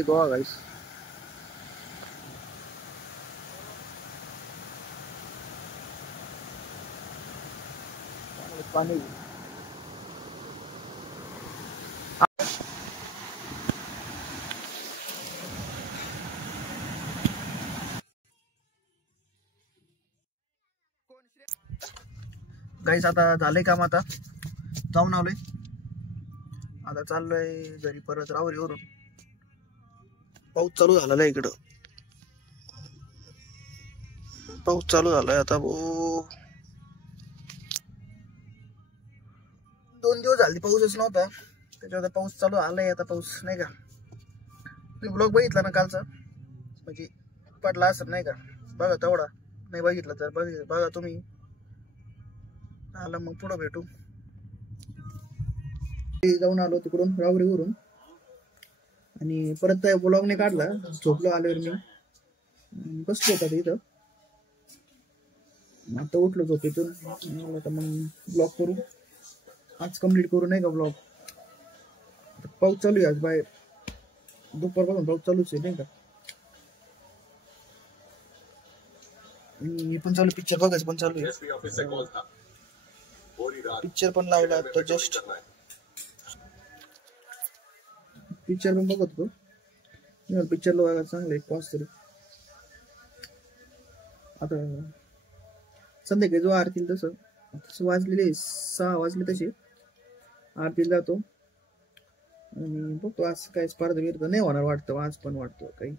Goa guys पानी guys आता झालंय काम आता जाऊन आलोय आता चाललोय घरी परत राहुरीवरून पाऊस चालू झालेला आहे इकडं पाऊस चालू झालाय आता 2 दिवस झाले पाऊसच नव्हता त्याच्यावर पाऊस चालू आलाय आता पाऊस नाही का तुम्ही ब्लॉग बघितला ना कालचा म्हणजे पडला असं नाही का बघा तेवढा नाही बघितला तर बघा तुम्ही आला मग पुढं भेटू जाऊन आलो तिकडून राहुरीवरून आणि परत ब्लॉग ने काढला झोपलो आल्यावर मी बसलो होता इथं आता उठलो झोपेतून मग ब्लॉग करू आज कंप्लीट करू नाही का ब्लॉग पाऊस चालू आहे आज बाहेर दुपारपासून पाऊस चालूच आहे नाही का मी पण चालू पिक्चर बघायचं पण चालू आहे पिक्चर पण लावला आता जस्ट पिक्चर पण बघत होतो पिक्चर बघायला चांगलं एक पाच तरी आता संध्याकाळी जो आरतील तसं वाजलेले 6 वाजले तसे आरतीला जातो आणि बघतो आज काय स्पर्धा बिर्धा नाही होणार वाटतं आज पण वाटतं काही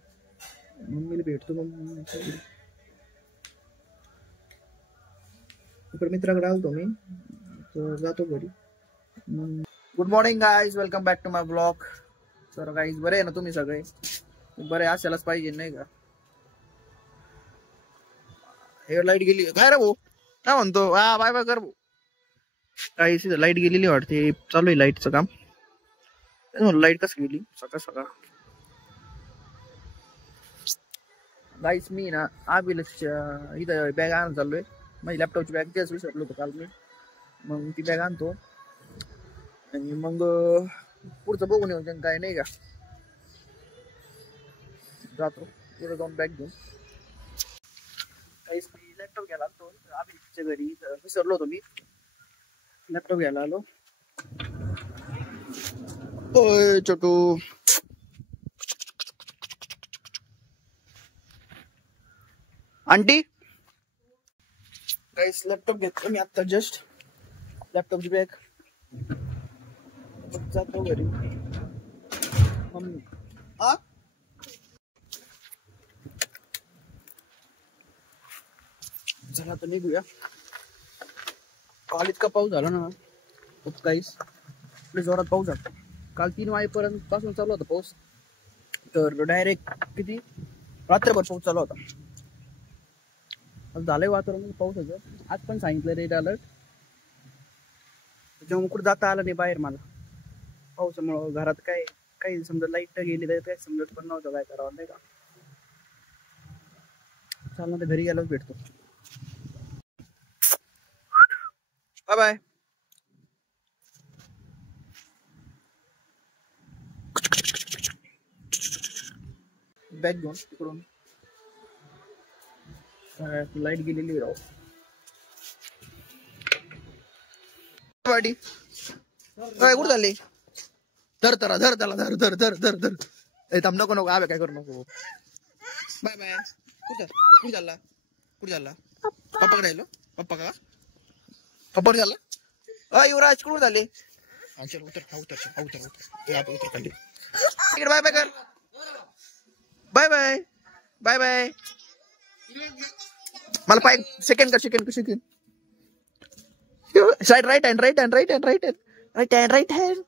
मम्मीला भेटतो मग इकडे मित्राकडे आलतो मी तर जातो घरी good morning guys welcome back to my blog तर गाईज बरे आहे ना तुम्ही सगळे बरे असायलाच पाहिजे नाही का हे लाईट गेली काय रे भाऊ काय म्हणतो हा बाय बाय कर भाऊ काही लाईट गेलेली वाटते चालू आहे लाईटचं काम लाईट कसं गेली सकाळ सकाळ गाईज मी ना आबिलच्या इथं बॅग आणायला चाललोय माझी लॅपटॉपची बॅग तेच विसरलो होतो काल मी मग ती बॅग आणतो आणि मग पुढचं बघून येऊ काय नाही का जातो तिथं जाऊन बॅग घेऊन काहीच मी लॅपटॉप घ्यायला आलो आबिलच्या घरी विसरलो होतो मी लॅपटॉप घ्यायला आलो ओय छोटू आंटी गाइस लॅपटॉप घेतलं मी आता जस्ट लॅपटॉपची बॅग जातो घरी मम्मी चला आता निघूया काल इतका पाऊस झाला ना खूप काहीच जोरात पाऊस झाला काल 3 वाजेपर्यंत पासून चालू होता पाऊस तर डायरेक्ट किती रात्रभर पाऊस चालू होता झालंय वातावरण पावसाचं आज पण सांगितलं रेड अलर्ट त्याच्यामुळे कुठं जाता आलं नाही बाहेर मला पावसामुळं घरात काय काही समजा लाईट गेली तर काय समजत पण नव्हतं काय करावं नाही का चालणार तर घरी गेल्याच भेटतो बाय बाय बॅग घेऊन तिकडून लाईट गेलेली राव पार्टी कुठं चालली धर त्याला धर त्याला धर धर धर धर धर थांब नको नको आवे काय करू नको बाय बाय कुठं कुठे चालला कुठे चालला पप्पा कडे आलो पप्पा का पप्पा झाला युवराज कुठे झाले उतर उतर उतर उतर खाली बाय बाय कर बाय बाय बाय बाय मला पाय सेकंड कर second side right hand right hand right hand right hand right hand right hand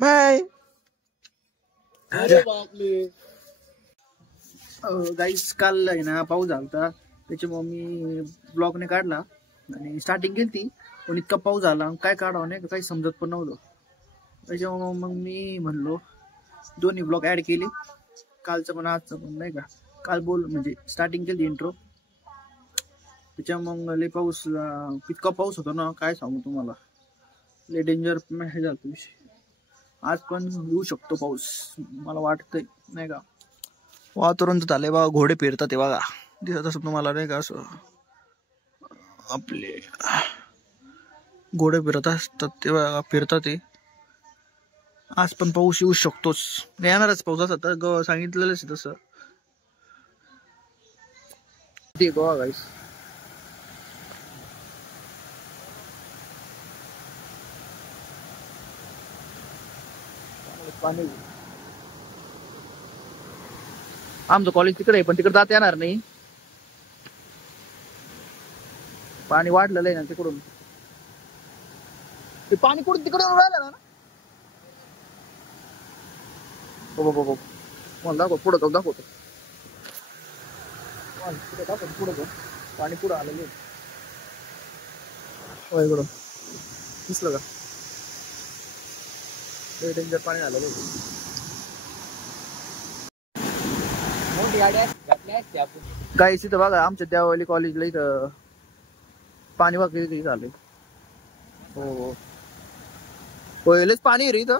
bye guys काल आहे ना पाऊस झाला त्याच्यामुळे मी ब्लॉग ने काढला आणि स्टार्टिंग केली पण इतका पाऊस झाला काय काढावं नाही काही समजत पण नव्हतं त्याच्यामुळे मग मी म्हणलो दोन्ही ब्लॉग ऍड केले कालचं पण आजचं पण नाही का काल म्हणजे स्टार्टिंग केली इंट्रो त्याच्या मग लय पाऊस इतका पाऊस होता ना काय सांगू तुम्हाला लय डेंजर हे झालं विषय आज पण येऊ शकतो पाऊस मला वाटतंय नाही का. वातावरण तर झालंय बघा, घोडे फिरतात ते बघा, दिसत असं तुम्हाला नाही का, असं आपले घोडे फिरत असतात ते बघा, फिरतात ते. आज पण पाऊस येऊ शकतोच, येणारच पाऊस असं तर सांगितलेलंच तसं. ते गोवा गाईस पाणी. आमचं कॉलेज तिकडे आहे पण तिकडे जात येणार नाही, पाणी वाढलेलं आहे ना तिकडून. ते पाणी कुठून तिकडे राहिलं ना. हो मला दाखव, पुढं जाऊ दाखवतो. पुढं जाऊ, पाणी पुढं आलेलं आहे. हो इकडं दिसलं का, डेंजर पाणी आलेलं आहे. काही इथं बघा आमच्या त्यावाली कॉलेजला इथं पाणी वगैरे झालंय. हो पहिलेच पाणी आहे रे इथं,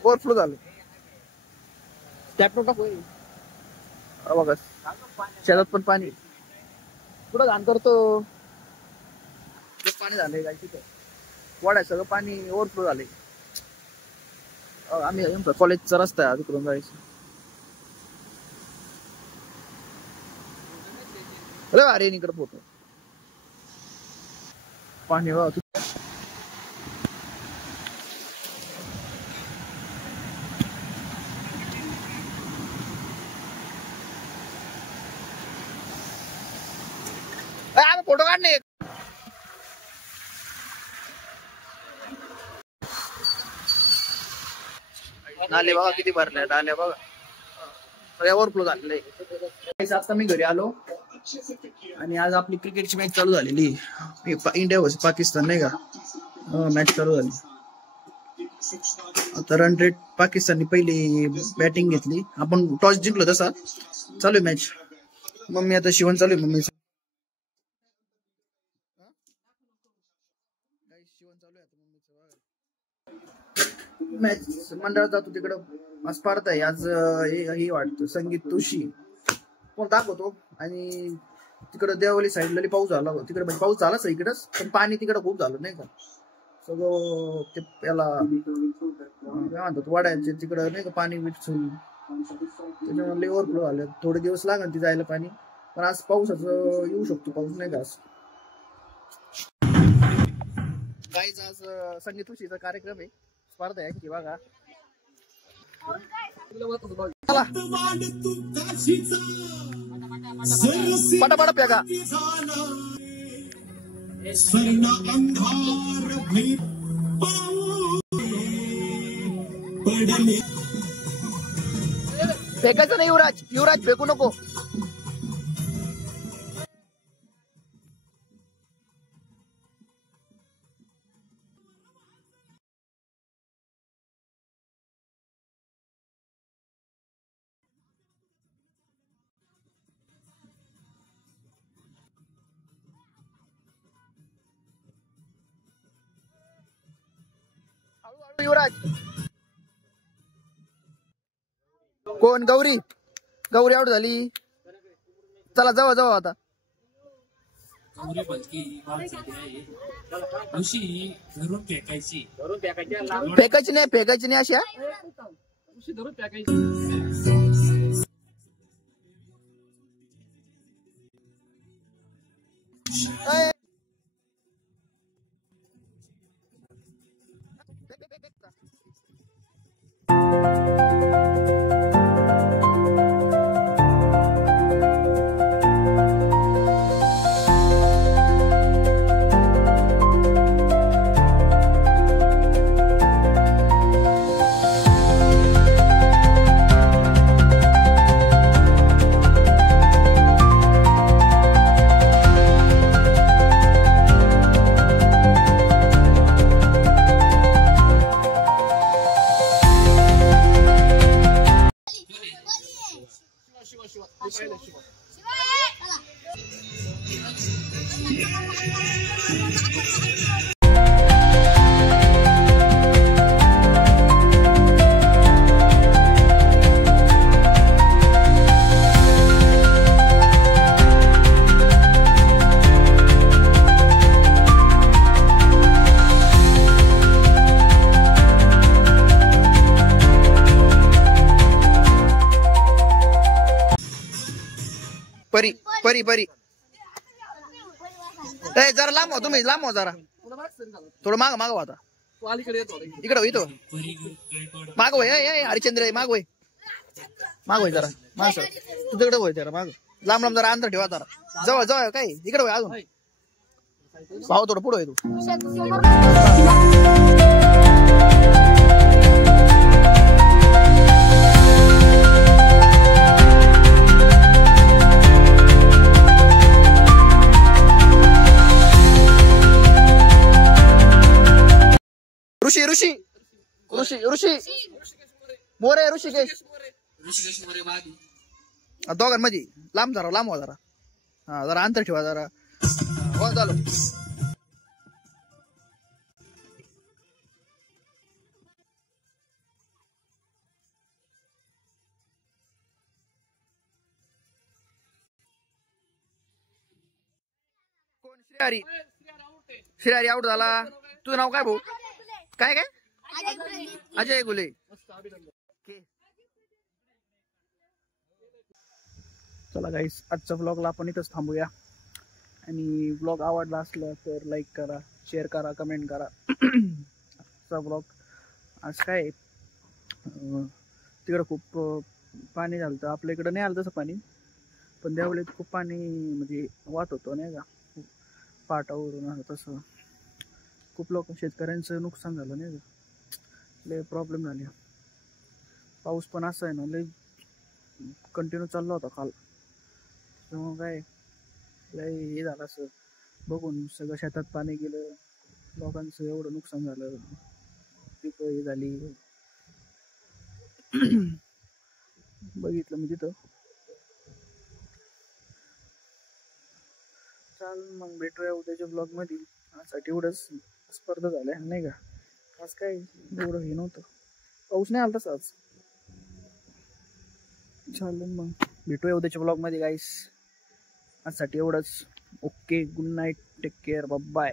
ओव्हरफ्लो झालं. टॅप टाक बघा, शेतात पण पाणी, कुठं घाण करतो पाणी झालंय काय तिथं, वाड्यात सगळं पाणी ओव्हरफ्लो झालंय. आम्ही कॉलेजचा रस्ता आहे तिकडून जायचं. अरे अरे इकडे फोटो पाणी फोटो काढणे. नाले बघा किती भरले, नाले बघा ओव्हरफ्लो झालेले. आता मी घरी आलो आणि आज आपली क्रिकेटची मॅच चालू झालेली, इंडिया वर्सेस पाकिस्तान नाही का, मॅच चालू झाली. आता रन रेट पाकिस्ताननी पहिली बॅटिंग घेतली, आपण टॉस जिंकलो तसा. चालू आहे मॅच. मम्मी आता शिवण चालू आहे, मम्मी मॅच मंडळात जातो तिकडं स्पर्धा आहे आज. हे वाटतं संगीत तुळशी कोण दाखवतो. आणि तिकडं देवली साईडला पाऊस झाला, तिकडे म्हणजे पाऊस झाला सगळीकडेच, पण पाणी तिकडं खूप झालं नाही का. सगळं ते याला काय म्हणतात वाड्यांचे तिकडं नाही का, पाणी विटसून त्याच्यामुळे ओव्हरफ्लो झालं. थोडे दिवस लागेल ती जायला पाणी, पण आज पाऊसाचं येऊ शकतो पाऊस नाही का. काहीच आज संगीत तुळशीचा कार्यक्रम आहे, स्पर्धा आहे की बघा. पटापटा प्यागा फेकायचं नाही. युवराज युवराज फेकू नको. युवराज कोण, गौरी गौरी आउट झाली. चला जाऊ जाऊ आता. फेकायची नाही, फेकायची नाही अशा. परी परी परी ए जरा लांब हो तुम्ही लांब हो जरा थोडं माग मागव आता इकडं इथं मागव हरिचंद्र मागवय मागवय जरा माग सर तू तिकडे होय जरा माग लांब लांब जरा अंतर ठेवा जरा जवळ जवळ काय इकडे होय अजून भाऊ थोडं पुढं तू ऋषी ऋषी ऋषी ऋषी मोरे ऋषिकेश दोघांमध्ये लांब जरा लांब हो जरा हा जरा अंतर ठेवा जरा हो चालू कोण श्रीहरी श्रीहरी आउट झाला तुझं नाव काय भाऊ काय काय अजय गुले चला गाईस आजचा व्लॉगला आपण इथंच थांबूया आणि व्लॉग आवडला असला तर लाईक करा शेअर करा कमेंट करा आजचा व्लॉग आज काय तिकडं खूप पाणी झालं तर आपल्या इकडं नाही आलं तसं पाणी पण त्यावेळेस खूप पाणी म्हणजे वाहत होतं नाही का पाटावरून असं तसं खूप लोक शेतकऱ्यांचं नुकसान झालं नाही का लय प्रॉब्लेम झाले पाऊस पण असा आहे ना लय कंटिन्यू चालला होता काल त्यामुळं काय लय हे झालं असं बघून सगळं शेतात पाणी गेलं लोकांचं एवढं नुकसान झालं पिकं हे झाली बघितलं मी तिथं चाल मग भेटूया उद्याच्या ब्लॉग मध्ये आजसाठी एवढंच स्पर्धा झाल्या नाही का आज काय एवढं हे नव्हतं पाऊस नाही आला तसाच चालेल मग भेटूया उद्याच्या ब्लॉग मध्ये गाईस आजसाठी एवढंच okay good night take care bye